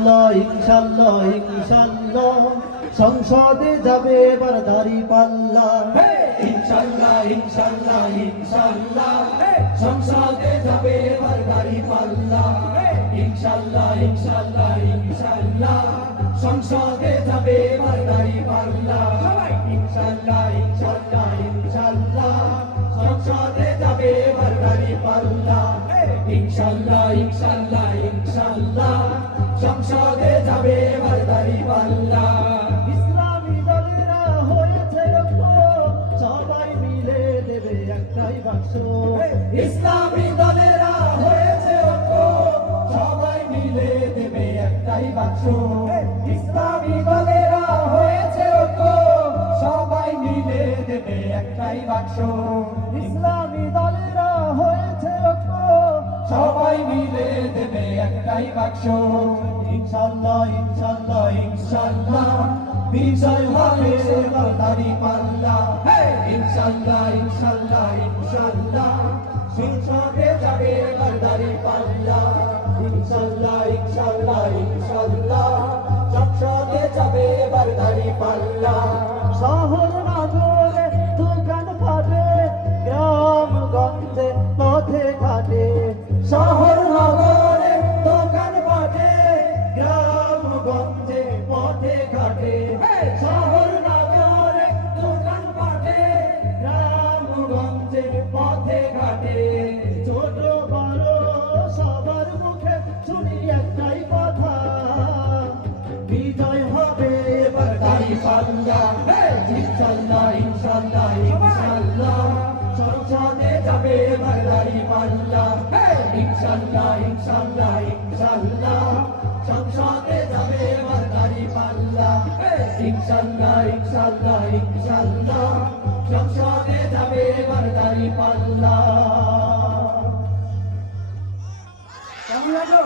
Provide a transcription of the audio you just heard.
ইনশাআল্লাহ ইনশাআল্লাহ ইনশাআল্লাহ সংসদে যাবে এবার দাঁড়িপাল্লা ইনশাআল্লাহ ইনশাআল্লাহ ইনশাআল্লাহ সংসদে যাবে এবার দাঁড়িপাল্লা ইনশাআল্লাহ ইনশাআল্লাহ ইনশাআল্লাহ সংসদে যাবে এবার দাঁড়িপাল্লা ইনশাআল্লাহ ইনশাআল্লাহ ইনশাআল্লাহ সংসদে যাবে এবার দাঁড়িপাল্লা ইনশাআল্লাহ ইনশাআল্লাহ ইনশাআল্লাহ সংসদে যাবে এবার দাঁড়িপাল্লা ইসলামী দলেরা হয়েছে ঐক্য সবাই মিলে দেবে একটাই বাক্স ইসলামী দলেরা হয়েছে ঐক্য সবাই মিলে দেবে একটাই বাক্স ইসলামী দলেরা হয়েছে ঐক্য সবাই মিলে দেবে একটাই বাক্স ইসলামী দলেরা হয়েছে ঐক্য সবাই মিলে দেবে একটাই বাক্স ইনশাআল্লাহ ইনশাআল্লাহ ইনশাআল্লাহ বিজয় হবে এবার দাঁড়িপাল্লা ইনশাআল্লাহ ইনশাআল্লাহ ইনশাআল্লাহ সংসদে যাবে এবার দাঁড়িপাল্লা ইনশাআল্লাহ ইনশাআল্লাহ ইনশাআল্লাহ সংসদে যাবে এবার দাঁড়িপাল্লা শহর নগরে দোকান পাটে গ্রাম গঞ্জে পথে ঘাটে শহর নগরে দোকান পাটে গ্রাম গঞ্জে পথে ঘাটে শহর নগরে দোকান পাটে গ্রাম গঞ্জে পথে ঘাটে ছোট বড় সবার মুখে শুনি একটাই কথা বিজয় হবে এবার দাঁড়িপাল্লা ইনশাআল্লাহ ইনশাআল্লাহ ইনশাআল্লাহ সংসদে যাবে এবার দাঁড়িপাল্লা ইনশাআল্লাহ ইনশাআল্লাহ ইনশাআল্লাহ সংসদে যাবে এবার দাঁড়িপাল্লা ইনশাআল্লাহ ইনশাআল্লাহ ইনশাআল্লাহ সংসদে যাবে এবার দাঁড়িপাল্লা কেমন লাগলো?